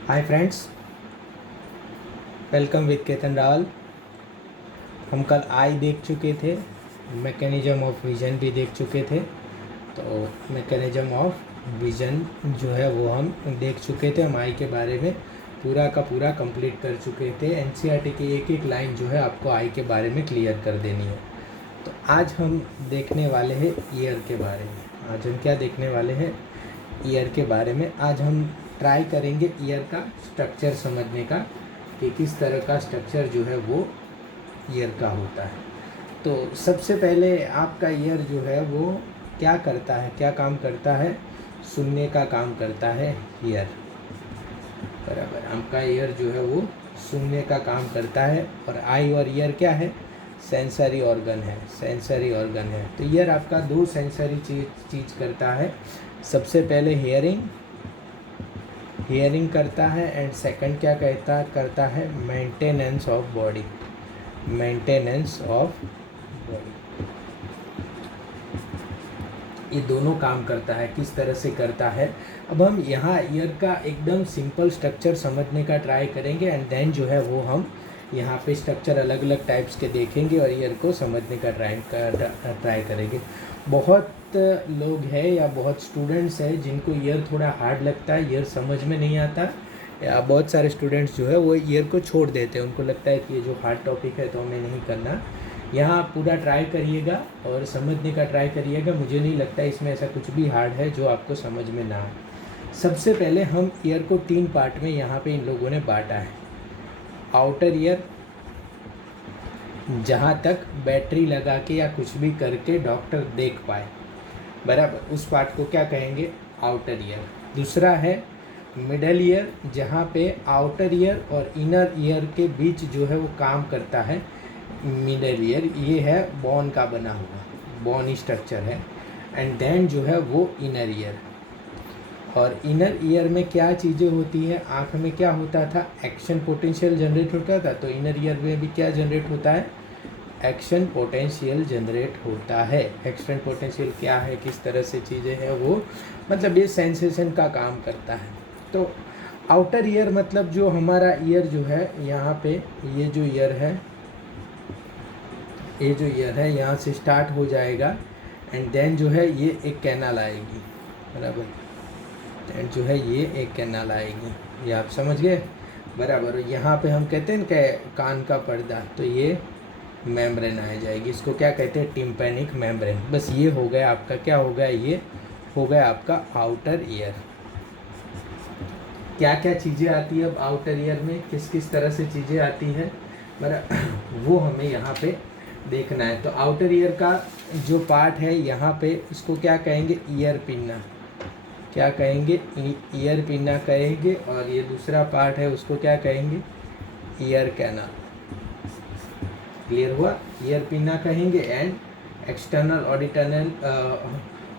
Hi friends, welcome with Ketan Rawal. हम कल आई देख चुके थे, मैकेनिज्म ऑफ विज़न भी देख चुके थे। तो मैकेनिज्म ऑफ विज़न जो है वो हम देख चुके थे। हम आई के बारे में पूरा का पूरा कंप्लीट कर चुके थे। एनसीईआरटी की एक एक लाइन जो है आपको आई के बारे में क्लियर कर देनी है। तो आज हम देखने वाले हैं ईयर के बारे में। आज हम क्या देखने वाले हैं? ईयर के बारे में। आज हम ट्राई करेंगे ईयर का स्ट्रक्चर समझने का, कि किस तरह का स्ट्रक्चर जो है वो ईयर का होता है। तो सबसे पहले आपका ईयर जो है वो क्या करता है, क्या काम करता है? सुनने का काम करता है ईयर, बराबर। आपका ईयर जो है वो सुनने का काम करता है। और आई और ईयर क्या है? सेंसरी ऑर्गन है, सेंसरी ऑर्गन है। तो ईयर आपका दो सेंसरी चीज़ करता है। सबसे पहले हियरिंग करता है, एंड सेकंड क्या करता है? Maintenance of body, maintenance of body. ये दोनों काम करता है। किस तरह से करता है? अब हम यहाँ ईयर का एकदम सिंपल स्ट्रक्चर समझने का ट्राई करेंगे, एंड देन जो है वो हम यहाँ पे स्ट्रक्चर अलग अलग टाइप्स के देखेंगे और ईयर को समझने का ट्राई करेंगे। बहुत लोग हैं या बहुत स्टूडेंट्स हैं जिनको ईयर थोड़ा हार्ड लगता है, ईयर समझ में नहीं आता, या बहुत सारे स्टूडेंट्स जो है वो ईयर को छोड़ देते हैं। उनको लगता है कि ये जो हार्ड टॉपिक है तो हमें नहीं करना। यहाँ आप पूरा ट्राई करिएगा और समझने का ट्राई करिएगा। मुझे नहीं लगता इसमें ऐसा कुछ भी हार्ड है जो आपको समझ में ना आए। सबसे पहले हम ईयर को 3 पार्ट में यहाँ पे इन लोगों ने बांटा है। आउटर ईयर, जहाँ तक बैटरी लगा के या कुछ भी करके डॉक्टर देख पाए, बराबर, उस पार्ट को क्या कहेंगे? Outer ear. दूसरा है मिडल ईयर, जहाँ पे आउटर ईयर और इनर ईयर के बीच जो है वो काम करता है मिडल ईयर। ये है बोन का बना हुआ, बोन स्ट्रक्चर है। एंड देन जो है वो इनर ईयर। और इनर ईयर में क्या चीज़ें होती हैं? आँख में क्या होता था? एक्शन पोटेंशियल जनरेट होता था। तो इनर ईयर में भी क्या जनरेट होता है? एक्शन पोटेंशियल जनरेट होता है। एक्शन पोटेंशियल क्या है, किस तरह से चीज़ें हैं वो, मतलब ये सेंसेशन का काम करता है। तो आउटर ईयर मतलब जो हमारा ईयर जो है यहाँ पे, ये जो ईयर है, ये जो ईयर है यहाँ से स्टार्ट हो जाएगा, एंड देन जो है ये एक कैनाल आएगी, बराबर। एंड जो है ये एक कैनाल आएगी, ये आप समझ गए, बराबर। यहाँ पे हम कहते हैं कि कान का पर्दा, तो ये मेम्ब्रेन आ जाएगी। इसको क्या कहते हैं? Tympanic membrane. बस ये हो गया आपका, क्या हो गया? ये हो गया आपका आउटर ईयर। क्या क्या चीज़ें आती है अब आउटर ईयर में, किस किस तरह से चीज़ें आती है, बराबर, वो हमें यहाँ पे देखना है। तो आउटर ईयर का जो पार्ट है यहाँ पे, इसको क्या कहेंगे? Ear pinna. क्या कहेंगे? ईयर पिन्ना कहेंगे। और ये दूसरा पार्ट है उसको क्या कहेंगे? Ear canal. क्लियर हुआ? ईयर पिन्ना कहेंगे, एंड एक्सटर्नल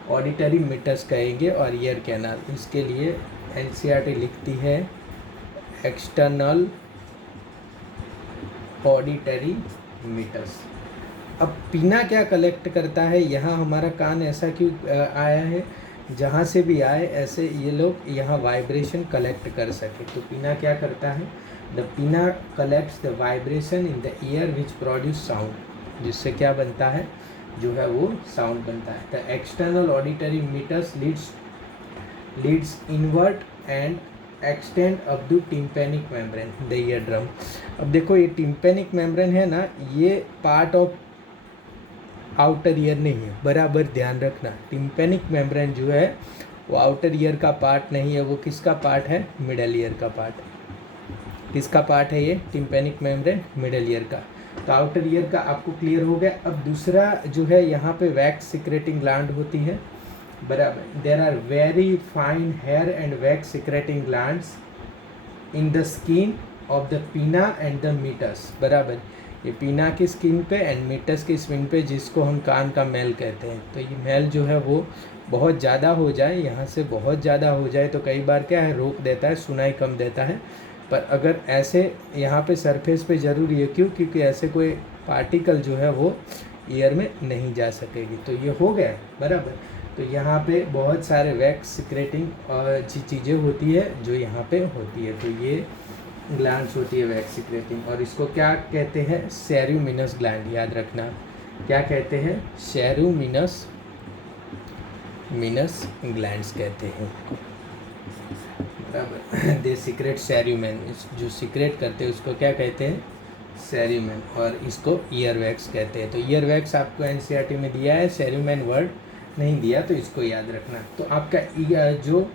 ऑडिटरी मीटर्स कहेंगे, और ईयर कैनाल। इसके लिए एनसीईआरटी लिखती है एक्सटर्नल ऑडिटरी मीटर्स। अब पिना क्या कलेक्ट करता है? यहाँ हमारा कान ऐसा क्यों आया है? जहाँ से भी आए ऐसे ये लोग यहाँ वाइब्रेशन कलेक्ट कर सके। तो पिना क्या करता है? द पिना collects the vibration in the year which produce sound, जिससे क्या बनता है? जो है वो साउंड बनता है। The external auditory meatus leads inward and extend up to tympanic membrane the year drum. अब देखो ये टिम्पैनिक मेम्ब्रेन है ना, ये पार्ट ऑफ आउटर ईयर नहीं है, बराबर ध्यान रखना। टिम्पैनिक मेम्ब्रेन जो है वो आउटर ईयर का पार्ट नहीं है। वो किसका पार्ट है? मिडल ईयर का पार्ट। किसका पार्ट है ये? टिम्पैनिक मेम्ब्रेन मिडल ईयर का। तो आउटर ईयर का आपको क्लियर हो गया। अब दूसरा जो है, यहाँ पे वैक्स सिक्रेटिंग ग्लैंड होती है, बराबर। There are very fine hair and wax secreting glands in the skin of the pinna and the meatus, बराबर। ये पीना की स्किन पे एंड मीटस की स्किन पे, जिसको हम कान का मैल कहते हैं। तो ये मैल जो है वो बहुत ज़्यादा हो जाए, यहाँ से बहुत ज़्यादा हो जाए तो कई बार क्या है, रोक देता है, सुनाई कम देता है। पर अगर ऐसे यहाँ पे सरफेस पे ज़रूरी है, क्यों? क्योंकि ऐसे कोई पार्टिकल जो है वो ईयर में नहीं जा सकेगी। तो ये हो गया, बराबर। तो यहाँ पे बहुत सारे वैक्स सिक्रेटिंग और चीज़ें होती है जो यहाँ पे होती है। तो ये ग्लैंड्स होती है वैक्स सिक्रेटिंग, और इसको क्या कहते हैं? सेरुमिनस ग्लैंड, याद रखना। क्या कहते हैं? सेरुमिनस ग्लैंड्स कहते हैं, बराबर। दे सीक्रेट सेरुमेन, जो सीक्रेट करते हैं उसको क्या कहते हैं? सेरुमेन। और इसको ईयर वैक्स कहते हैं। तो ईयर वैक्स आपको एनसीईआरटी में दिया है, सेरुमेन वर्ड नहीं दिया, तो इसको याद रखना। तो आपका जो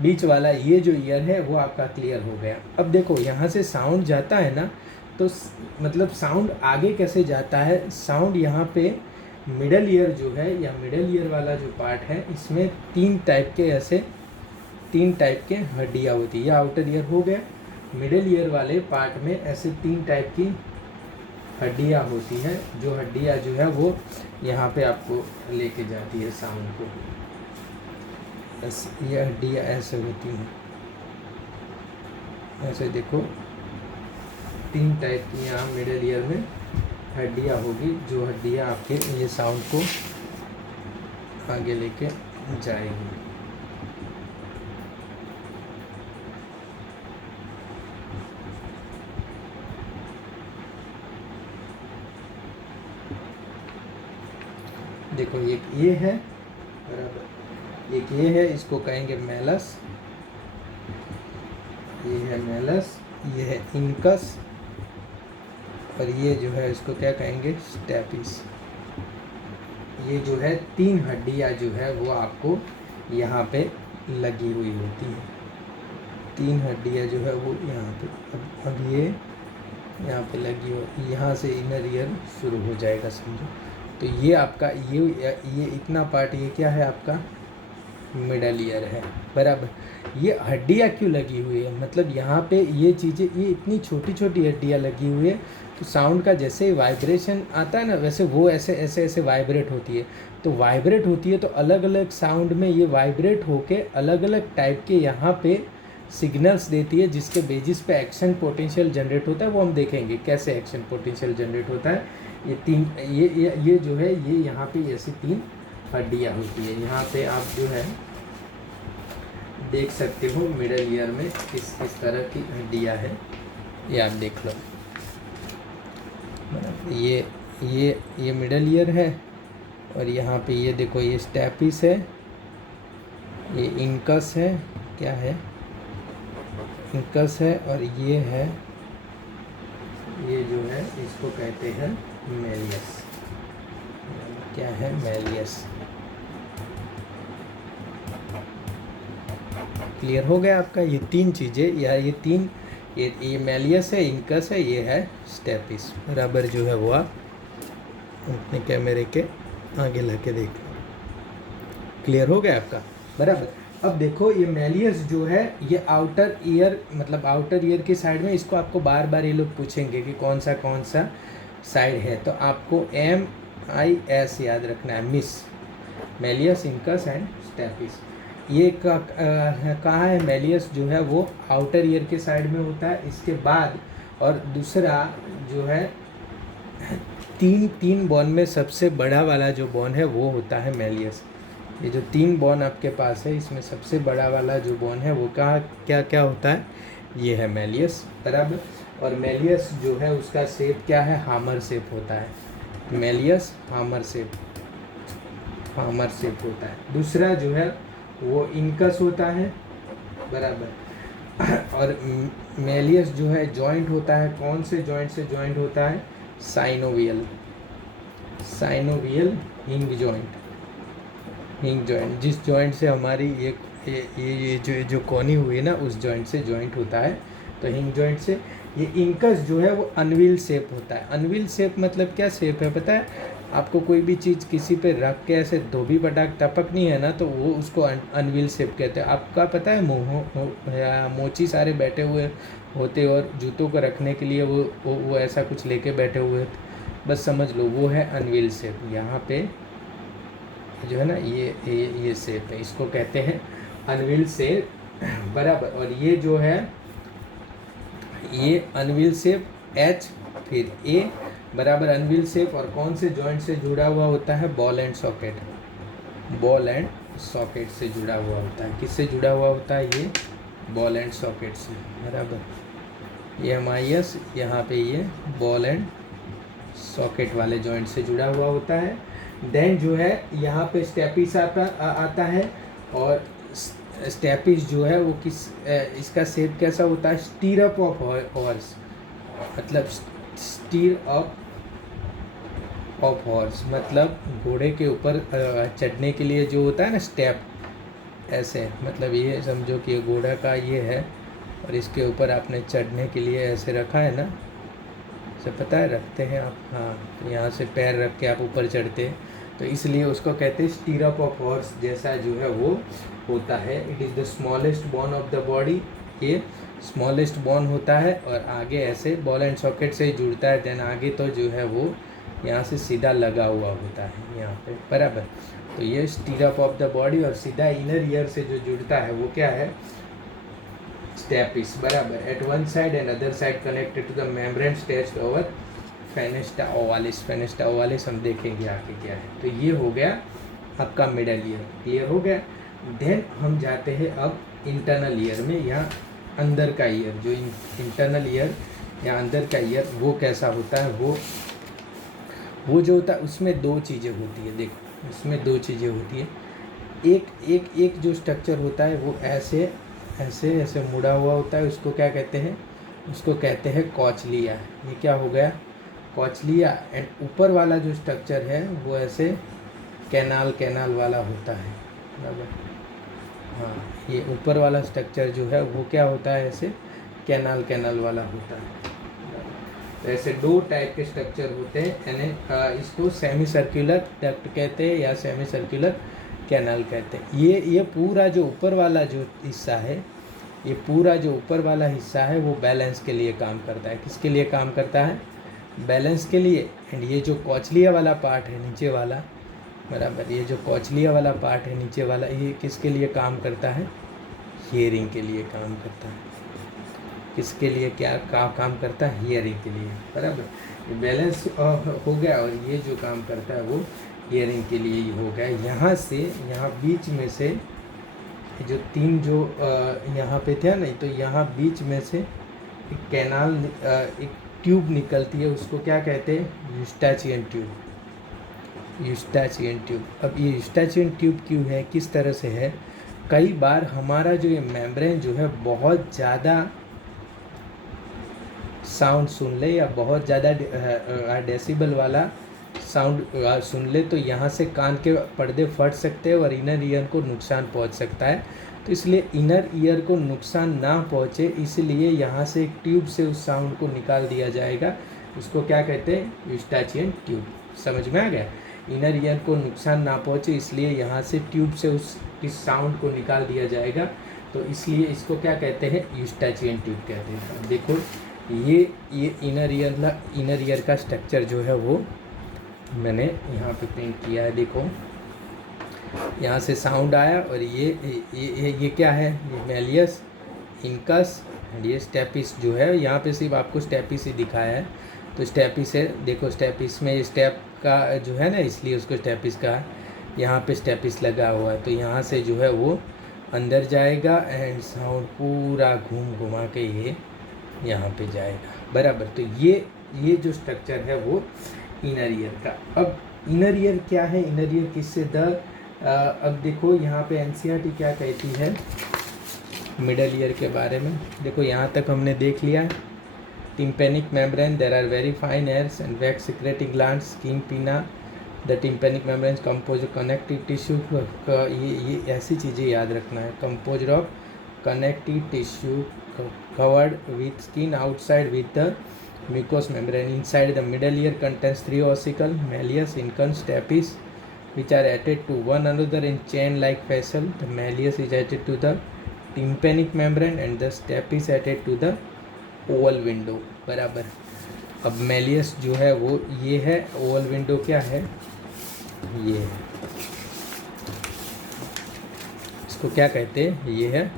बीच वाला ये जो ईयर है वो आपका क्लियर हो गया। अब देखो यहाँ से साउंड जाता है ना, तो मतलब साउंड आगे कैसे जाता है? साउंड यहाँ पे मिडल ईयर जो है, या मिडल ईयर वाला जो पार्ट है, इसमें तीन टाइप के हड्डियाँ होती है। यह आउटर ईयर हो गया। मिडल ईयर वाले पार्ट में ऐसे तीन टाइप की हड्डियाँ होती हैं, जो हड्डियाँ जो है वो यहाँ पे आपको लेके जाती है साउंड को। ये हड्डियाँ ऐसे होती हैं, ऐसे देखो, तीन टाइप की यहाँ मिडल ईयर में हड्डियाँ होगी, जो हड्डियाँ आपके ये साउंड को आगे लेके जाएगी। देखो एक ये है, बराबर, एक ये है, इसको कहेंगे मेलस, ये है मेलस, ये है इनकस, और ये जो है इसको क्या कहेंगे? स्टेपिस। ये जो है तीन हड्डियाँ जो है वो आपको यहाँ पे लगी हुई होती है। तीन हड्डियाँ जो है वो यहाँ पे अब ये यहाँ पे लगी हो, यहाँ से इनर ईयर शुरू हो जाएगा, समझो। तो ये आपका ये इतना पार्ट, ये क्या है आपका? मिडल ईयर है, बराबर। ये हड्डियाँ क्यों लगी हुई है? मतलब यहाँ पे ये चीज़ें, ये इतनी छोटी छोटी हड्डियाँ लगी हुई है, तो साउंड का जैसे ही वाइब्रेशन आता है ना, वैसे वो ऐसे ऐसे ऐसे वाइब्रेट होती है। तो वाइब्रेट होती है तो अलग अलग साउंड में ये वाइब्रेट होके अलग अलग टाइप के यहाँ पे सिग्नल्स देती है, जिसके बेसिस पे एक्शन पोटेंशियल जनरेट होता है। वो हम देखेंगे कैसे एक्शन पोटेंशियल जनरेट होता है। ये तीन ये जो है, ये यहाँ पे ऐसी तीन हड्डियाँ होती है। यहाँ पे आप जो है देख सकते हो मिडल ईयर में किस तरह की हड्डियाँ है, ये आप देख लो। ये मिडल ईयर है, और यहाँ पे ये देखो, ये स्टेपिस है, ये इनकस है, क्या है? इनकस है, और ये है, ये जो है इसको कहते हैं मेलियस। क्या है? मेलियस। क्लियर हो गया आपका? ये तीन चीज़ें, या ये तीन, ये मेलियस है, इनकस है, ये है स्टेपिस, बराबर। जो है वो आप अपने कैमरे के आगे ला के देख लो। क्लियर हो गया आपका? बराबर। अब देखो ये मेलियस जो है, ये आउटर ईयर, मतलब आउटर ईयर की साइड में, इसको आपको बार बार ये लोग पूछेंगे कि कौन सा साइड है, तो आपको MIS याद रखना है, MIS, malleus, incus and stapes. ये कहाँ है? मेलियस जो है वो आउटर ईयर के साइड में होता है। इसके बाद, और दूसरा जो है, तीन बोन में सबसे बड़ा वाला जो बोन है वो होता है मेलियस। ये जो तीन बोन आपके पास है, इसमें सबसे बड़ा वाला जो बोन है वो क्या होता है? ये है मेलियस, बराबर। और मेलियस जो है उसका शेप क्या है? हामर शेप होता है। मेलियस हामर शेप होता है। दूसरा जो है वो इनकस होता है, बराबर। और मेलियस जो है जॉइंट होता है, कौन से जॉइंट से जॉइंट होता है? साइनोवियल हिंग जॉइंट, जिस जॉइंट से हमारी ये जो कोनी हुई है ना, उस जॉइंट से जॉइंट होता है, तो हिंग जॉइंट से। ये इंकस जो है वो अनविल शेप होता है। अनविल शेप मतलब क्या शेप है पता है आपको? कोई भी चीज़ किसी पे रख के ऐसे धोबी पटाक टपक नहीं है ना, तो वो उसको अनविल शेप कहते हैं। आपका पता है मोची सारे बैठे हुए होते, और जूतों को रखने के लिए वो ऐसा कुछ लेके बैठे हुए, बस समझ लो वो है अनविल शेप। यहाँ पे जो है ना, ये शेप है, इसको कहते हैं अनविल शेप, बराबर। और ये जो है, ये अनविल शेप H फिर A, बराबर अनविल शेप। और कौन से जॉइंट से जुड़ा हुआ होता है? बॉल एंड सॉकेट सॉकेट से जुड़ा हुआ होता है। किससे जुड़ा हुआ होता है? ये बॉल एंड सॉकेट से, बराबर। ये एमआईएस यहाँ पे ये बॉल एंड सॉकेट वाले जॉइंट से जुड़ा हुआ होता है। देन जो है यहाँ पे स्टेपिस आता है, और स्टेपिस जो है वो इसका शेप कैसा होता है? स्टीरअप ऑफ हॉर्स, मतलब स्टीर अप ऑफ हॉर्स, मतलब घोड़े के ऊपर चढ़ने के लिए जो होता है ना स्टेप, ऐसे, मतलब ये समझो कि ये घोड़ा का ये है और इसके ऊपर आपने चढ़ने के लिए ऐसे रखा है ना, सब पता है रखते हैं आप, हाँ, तो यहाँ से पैर रख के आप ऊपर चढ़ते हैं, तो इसलिए उसको कहते हैं स्टीरअप ऑफ हॉर्स जैसा जो है वो होता है। It is the smallest bone of the body, ये स्मॉलेस्ट बोन होता है, और आगे ऐसे बॉल एंड सॉकेट से जुड़ता है। देन आगे तो जो है वो यहाँ से सीधा लगा हुआ होता है यहाँ पे, बराबर। तो ये स्टीरअप ऑफ द बॉडी, और सीधा इनर ईयर से जो जुड़ता है वो क्या है? स्टेपिस, बराबर। At one side and other side connected to the membrane stretched over fenestra ovalis. Fenestra ovalis हम देखेंगे आगे क्या है। तो ये हो गया आपका मिडल ईयर, क्लियर हो गया। देन हम जाते हैं अब इंटरनल ईयर में, या अंदर का ईयर। जो इंटरनल ईयर या अंदर का ईयर वो कैसा होता है? वो जो होता है उसमें दो चीज़ें होती है। देखो इसमें दो चीज़ें होती है। एक जो स्ट्रक्चर होता है वो ऐसे ऐसे ऐसे मुड़ा हुआ होता है, उसको क्या कहते हैं? उसको कहते हैं कॉचलिया। ये क्या हो गया? कॉचलिया। एंड ऊपर वाला जो स्ट्रक्चर है वो ऐसे कैनाल वाला होता है, बराबर। हाँ, ये ऊपर वाला स्ट्रक्चर जो है वो क्या होता है? ऐसे कैनाल वाला होता है। तो ऐसे दो टाइप के स्ट्रक्चर होते हैं, यानी इसको सेमी सर्कुलर डक्ट कहते हैं या सेमी सर्कुलर कैनाल कहते हैं। ये पूरा जो ऊपर वाला जो हिस्सा है, ये पूरा जो ऊपर वाला हिस्सा है वो बैलेंस के लिए काम करता है। किसके लिए काम करता है? बैलेंस के लिए। एंड ये जो कॉचलिया वाला पार्ट है नीचे वाला, बराबर, ये जो कॉचलिया वाला पार्ट है नीचे वाला, ये किसके लिए काम करता है? हियरिंग के लिए काम करता है। किसके लिए क्या काम करता है? हियरिंग के लिए, बराबर। बैलेंस हो गया, और ये जो काम करता है वो हियरिंग के लिए ही हो गया। यहाँ से यहाँ बीच में से जो तीन जो यहाँ पे थे नहीं, तो यहाँ बीच में से एक कैनाल, एक ट्यूब निकलती है, उसको क्या कहते हैं? यूस्टाचियन ट्यूब। यूस्टाचियन ट्यूब। अब ये यूस्टाचियन ट्यूब क्यों है, किस तरह से है? कई बार हमारा जो ये मेम्ब्रेन जो है बहुत ज़्यादा साउंड सुन ले, या बहुत ज़्यादा डेसिबल वाला साउंड सुन ले, तो यहाँ से कान के पर्दे फट सकते हैं और इनर ईयर को नुकसान पहुँच सकता है। तो इसलिए इनर ईयर को नुकसान ना पहुँचे, इसलिए यहाँ से एक ट्यूब से उस साउंड को निकाल दिया जाएगा। उसको क्या कहते हैं? यूस्टाचियन ट्यूब। समझ में आ गया? इनर ईयर को नुकसान ना पहुँचे इसलिए यहाँ से ट्यूब से इस साउंड को निकाल दिया जाएगा, तो इसलिए इसको क्या कहते हैं? यूस्टाचियन ट्यूब कहते हैं। देखो ये इनर ईयर का स्ट्रक्चर जो है वो मैंने यहाँ पे पेंट किया है। देखो यहाँ से साउंड आया, और ये क्या है? ये मेलियस, इंकस, ये स्टेपिस जो है, यहाँ पे सिर्फ आपको स्टेपिस ही दिखाया है। तो स्टेपिस है, देखो स्टेपिस में स्टेप का जो है ना, इसलिए उसको स्टेपिस कहा। यहाँ पे स्टेपिस लगा हुआ है, तो यहाँ से जो है वो अंदर जाएगा, एंड साउंड पूरा घुमा के ये यहाँ पे जाएगा, बराबर। तो ये जो स्ट्रक्चर है वो इनर ईयर का। अब इनर ईयर क्या है? इनर ईयर किससे अब देखो यहाँ पे एनसीईआरटी क्या कहती है मिडल ईयर के बारे में। देखो यहाँ तक हमने देख लिया है। Tympanic membrane, there are very fine hairs and wax secreting glands, skin pinna, the tympanic membrane compose connective tissue. ये ऐसी चीज़ें याद रखना है। Compose of connective tissue covered with skin, outside with the mucous membrane. Inside the middle ear contains three ossicles, malleus, incus, stapes, which are attached to one another in chain like fascicle. The malleus is attached to the tympanic membrane and the stapes attached to the oval window, बराबर। अब malleus जो है वो ये है, oval window क्या है? ये है, इसको क्या कहते हैं? ये है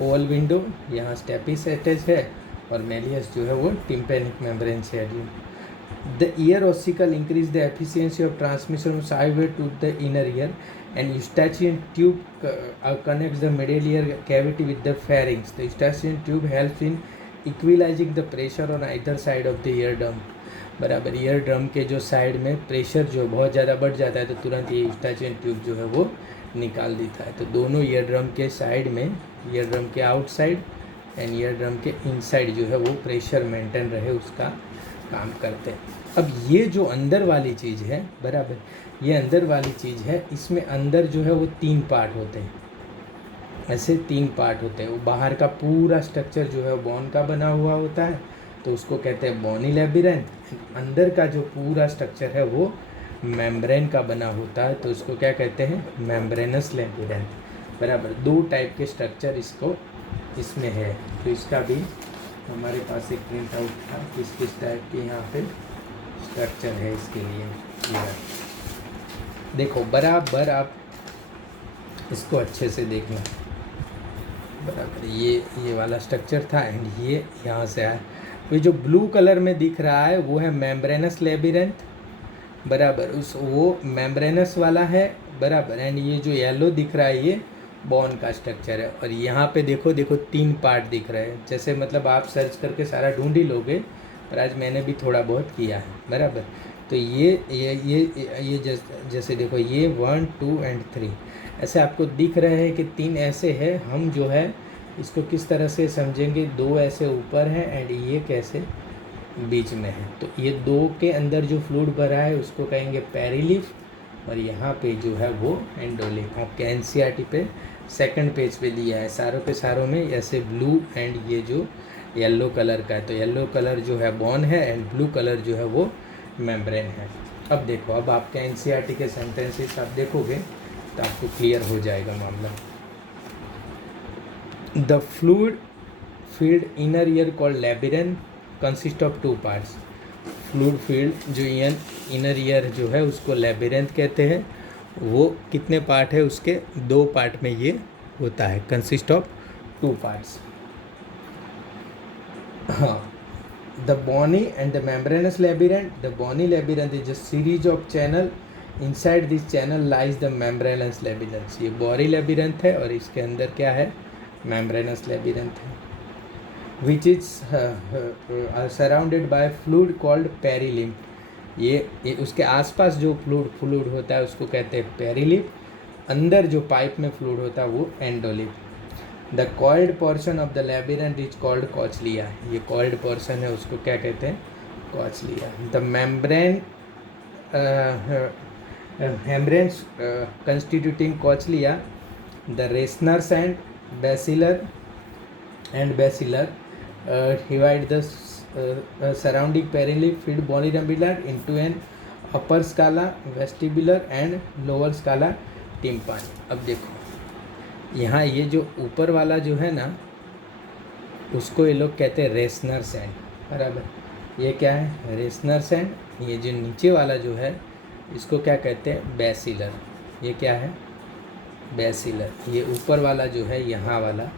ओवल विंडो, यहाँ स्टेपिस अटैच है, और मेलियस जो है वो टिम्पेनिक मेम्ब्रेन से attach. The ear ossicle increase the efficiency of transmission of side wave to the inner ear and Eustachian tube connects the middle ear cavity with the pharynx. तो Eustachian tube helps in equalising the pressure on either side of the ear drum. बराबर, eardrum के जो side में pressure जो बहुत ज़्यादा बढ़ जाता है तो तुरंत ये यूस्टाचियन ट्यूब जो है वो निकाल देता है। तो दोनों ईयर ड्रम के साइड में, ईयर ड्रम के आउटसाइड एंड ईयर ड्रम के इनसाइड जो है वो प्रेशर मेंटेन रहे उसका काम करते हैं। अब ये जो अंदर वाली चीज़ है, बराबर, ये अंदर वाली चीज़ है, इसमें अंदर जो है वो 3 पार्ट होते हैं, ऐसे 3 पार्ट होते हैं। वो बाहर का पूरा स्ट्रक्चर जो है बोन का बना हुआ होता है तो उसको कहते हैं बोनी लेबिरेंथ। अंदर का जो पूरा स्ट्रक्चर है वो मेम्ब्रेन का बना होता है तो उसको क्या कहते हैं, मेम्ब्रेनस लेबिरेंथ। बराबर, 2 टाइप के स्ट्रक्चर इसमें है। तो इसका भी हमारे पास एक प्रिंट आउट था, किस टाइप के यहाँ पे स्ट्रक्चर है इसके लिए। देखो बराबर आप इसको अच्छे से देखना। बराबर, ये वाला स्ट्रक्चर था एंड ये यहाँ से आया। ये जो ब्लू कलर में दिख रहा है वो है मेम्ब्रेनस लेबिरेंथ। बराबर, वो मेम्ब्रेनस वाला है। बराबर, एंड ये जो येलो दिख रहा है ये बोन का स्ट्रक्चर है। और यहाँ पे देखो 3 पार्ट दिख रहे हैं। जैसे मतलब आप सर्च करके सारा ढूंढ ही लोगे, पर आज मैंने भी थोड़ा बहुत किया है। बराबर, तो ये जैसे देखो ये 1 2 एंड 3 ऐसे आपको दिख रहे हैं कि 3 ऐसे है। हम जो है इसको किस तरह से समझेंगे, 2 ऐसे ऊपर हैं एंड ये कैसे बीच में है। तो ये 2 के अंदर जो फ्लूइड भरा है उसको कहेंगे पेरिलीफ, और यहाँ पे जो है वो एंडोलिफ। आपके एनसीईआरटी पे 2nd पेज पे दिया है। सारों के सारों में ऐसे ब्लू एंड ये जो येलो कलर का है, तो येलो कलर जो है बोन है एंड ब्लू कलर जो है वो मेम्ब्रेन है। अब देखो, अब आपके एनसीईआरटी के सेंटेंसेस आप देखोगे तो आपको क्लियर हो जाएगा मामला। The fluid filled inner ear called labyrinth consist of 2 parts. Fluid filled जो इनर ईयर जो है उसको लेबिरेंथ कहते हैं। वो कितने पार्ट है उसके, 2 पार्ट में ये होता है, कंसिस्ट ऑफ 2 पार्ट्स। हाँ, the bony and the membranous labyrinth. The bony labyrinth is a series of channel, inside this channel lies the membranous labyrinth. ये बोरी लेबिरेंथ है और इसके अंदर क्या है, मेम्ब्रेनस लेबिरेंथ है। which is surrounded by fluid called perilymph। ये उसके आसपास जो फ्लूइड होता है उसको कहते हैं पेरिलिम्फ। अंदर जो पाइप में फ्लूइड होता है वो endolymph. The coiled portion of the labyrinth is called cochlea. ये कॉइल्ड पोर्शन है उसको क्या कहते हैं, cochlea. The membrane membranes constituting cochlea, the Reisner's and bacillar divide the surrounding perilymph filled bony lamella into an upper scala vestibular and lower scala tympani। अब देखो यहाँ ये जो ऊपर वाला जो है ना उसको ये लोग कहते हैं रेसनर्स एंड। बराबर, ये क्या है, रेसनर्स एंड। ये जो नीचे वाला जो है इसको क्या कहते हैं, बैसिलर। ये क्या है, बैसिलर। ये ऊपर वाला जो है यहाँ वाला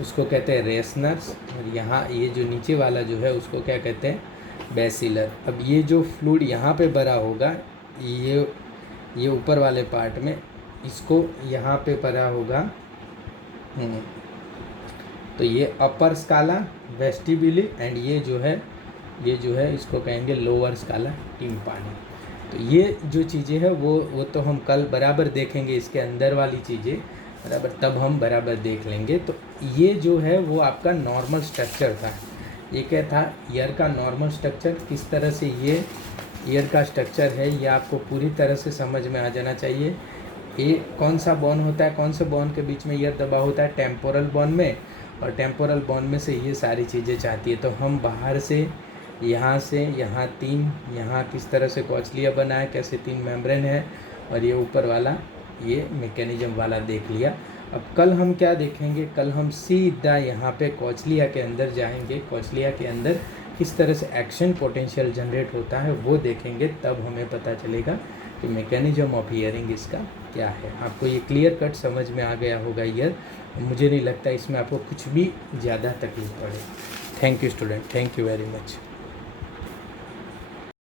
उसको कहते हैं रेसनर्स, और यहाँ ये जो नीचे वाला जो है उसको क्या कहते हैं, बैसिलर। अब ये जो फ्लूइड यहाँ पे भरा होगा ये ऊपर वाले पार्ट में, इसको यहाँ पे भरा होगा तो ये अपर स्काला वेस्टिब्यूली एंड ये जो है इसको कहेंगे लोअर स्काला टिम्पानी। तो ये जो चीज़ें हैं वो तो हम कल बराबर देखेंगे, इसके अंदर वाली चीज़ें बराबर तब हम बराबर देख लेंगे। तो ये जो है वो आपका नॉर्मल स्ट्रक्चर था। ये क्या था, ईयर का नॉर्मल स्ट्रक्चर। किस तरह से ये ईयर का स्ट्रक्चर है ये आपको पूरी तरह से समझ में आ जाना चाहिए। ये कौन सा बोन होता है, कौन से बोन के बीच में ईयर दबा होता है, टेम्पोरल बोन में, और टेम्पोरल बोन में से ये सारी चीज़ें चाहती है। तो हम बाहर से यहाँ 3 यहाँ किस तरह से कोचलिया बना है, कैसे 3 मेम्ब्रेन है, और ये ऊपर वाला ये मैकेनिज्म वाला देख लिया। अब कल हम क्या देखेंगे, कल हम सीधा यहाँ पे कोचलिया के अंदर जाएंगे। कोचलिया के अंदर किस तरह से एक्शन पोटेंशियल जनरेट होता है वो देखेंगे, तब हमें पता चलेगा कि मैकेनिज्म ऑफ ईयरिंग इसका क्या है। आपको ये क्लियर कट समझ में आ गया होगा ईयर। मुझे नहीं लगता इसमें आपको कुछ भी ज़्यादा तकलीफ पड़े। Thank you student, thank you very much.